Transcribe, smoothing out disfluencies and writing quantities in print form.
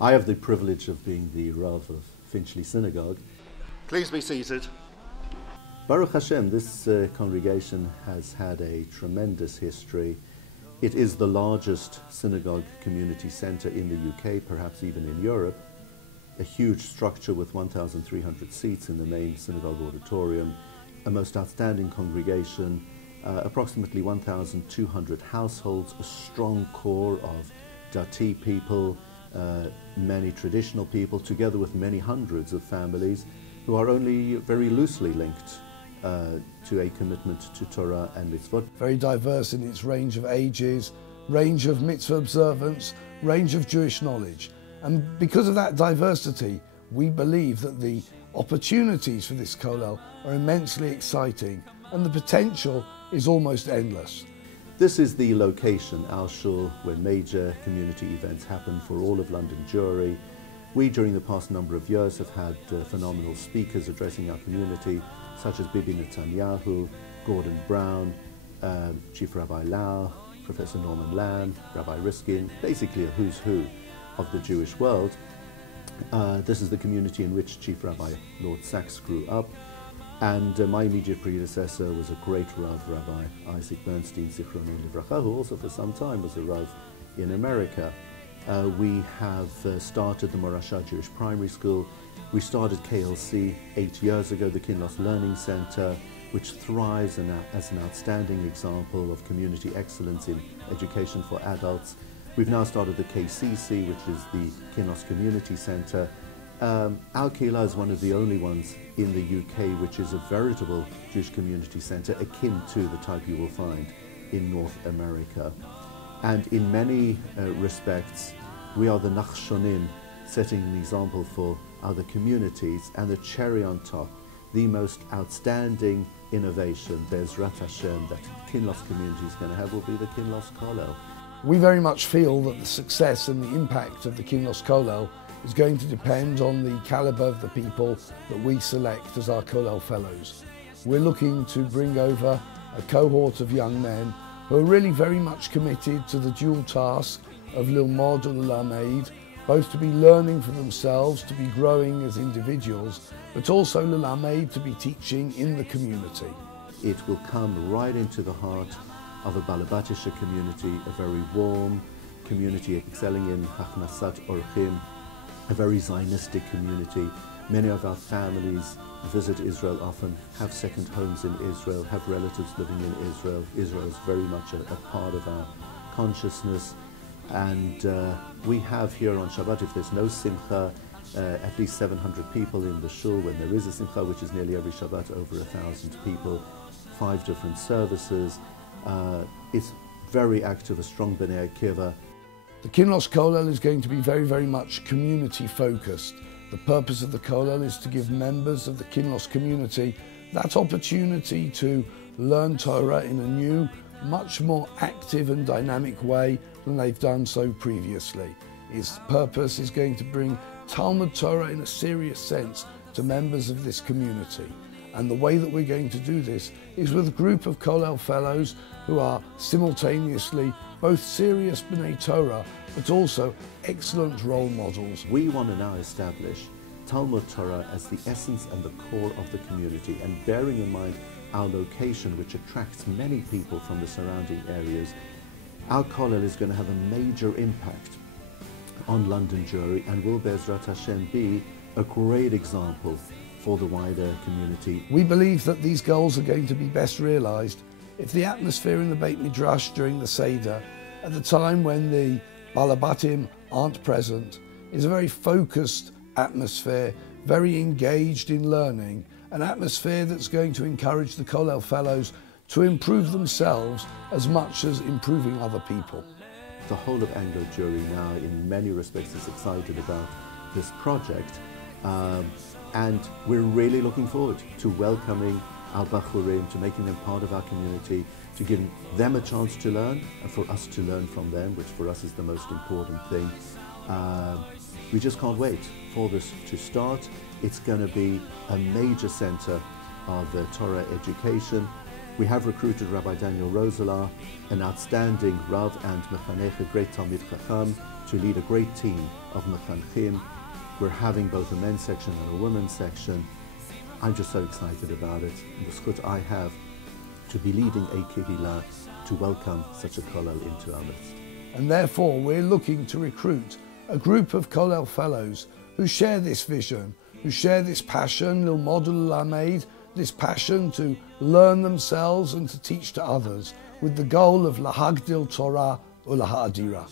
I have the privilege of being the Rav of Finchley Synagogue. Please be seated. Baruch Hashem, this congregation has had a tremendous history. It is the largest synagogue community centre in the UK, perhaps even in Europe. A huge structure with 1,300 seats in the main synagogue auditorium, a most outstanding congregation, approximately 1,200 households, a strong core of Dati people, many traditional people, together with many hundreds of families who are only very loosely linked to a commitment to Torah and mitzvot. Very diverse in its range of ages, range of mitzvah observance, range of Jewish knowledge. And because of that diversity, we believe that the opportunities for this kollel are immensely exciting and the potential is almost endless. This is the location, our shul, where major community events happen for all of London Jewry. We, during the past number of years, have had phenomenal speakers addressing our community, such as Bibi Netanyahu, Gordon Brown, Chief Rabbi Lau, Professor Norman Lamb, Rabbi Riskin, basically a who's who of the Jewish world. This is the community in which Chief Rabbi Lord Sachs grew up, and my immediate predecessor was a great Rav, Rabbi Isaac Bernstein, Zichrono Livracha, who also for some time was a Rav in America. We have started the Morasha Jewish Primary School. We started KLC 8 years ago, the Kinloss Learning Center, which thrives as an outstanding example of community excellence in education for adults. We've now started the KCC, which is the Kinloss Community Center. Our Kehillah is one of the only ones in the UK which is a veritable Jewish community center, akin to the type you will find in North America. And in many respects, we are the Nachshonim, setting an example for other communities, and the cherry on top, the most outstanding innovation, Be'ezrat Hashem, that Kinloss community is going to have will be the Kinloss Kollel. We very much feel that the success and the impact of the Kinloss Kollel is going to depend on the calibre of the people that we select as our Kollel Fellows. We're looking to bring over a cohort of young men who are really very much committed to the dual task of Lilmod and Lelamed, both to be learning for themselves, to be growing as individuals, but also Lelamed, to be teaching in the community. It will come right into the heart of a Balabatisha community, a very warm community excelling in Hachnasat Orchim, a very Zionistic community. Many of our families visit Israel often, have second homes in Israel, have relatives living in Israel. Israel is very much a part of our consciousness. And we have here on Shabbat, if there's no simcha, at least 700 people in the shul. When there is a simcha, which is nearly every Shabbat, over 1,000 people, 5 different services. It's very active, a strong B'nai Akiva. The Kinloss Kollel is going to be very, very much community focused. The purpose of the Kollel is to give members of the Kinloss community that opportunity to learn Torah in a new, much more active and dynamic way than they've done so previously. Its purpose is going to bring Talmud Torah in a serious sense to members of this community. And the way that we're going to do this is with a group of Kollel Fellows who are simultaneously both serious B'nai Torah, but also excellent role models. We want to now establish Talmud Torah as the essence and the core of the community, and bearing in mind our location, which attracts many people from the surrounding areas, our Kollel is going to have a major impact on London Jewry and will, Be'ezrat Hashem, be a great example for the wider community. We believe that these goals are going to be best realised if the atmosphere in the Beit Midrash during the Seder, at the time when the Balabatim aren't present, is a very focused atmosphere, very engaged in learning, an atmosphere that's going to encourage the Kollel Fellows to improve themselves as much as improving other people. The whole of Anglo Jewry now, in many respects, is excited about this project. And we're really looking forward to welcoming our Bachurim, to making them part of our community, to giving them a chance to learn, and for us to learn from them, which for us is the most important thing. We just can't wait for this to start. It's going to be a major center of Torah education. We have recruited Rabbi Daniel Roselar, an outstanding Rav and Mechanech, a great Talmid Chacham, to lead a great team of Mechanchim. We're having both a men's section and a women's section. I'm just so excited about it, and the zchut I have to be leading a kehillah, to welcome such a kollel into our midst. And therefore we're looking to recruit a group of kollel fellows who share this vision, who share this passion, lilmod ulamed, this passion to learn themselves and to teach to others, with the goal of lahagdil Torah ulahadira.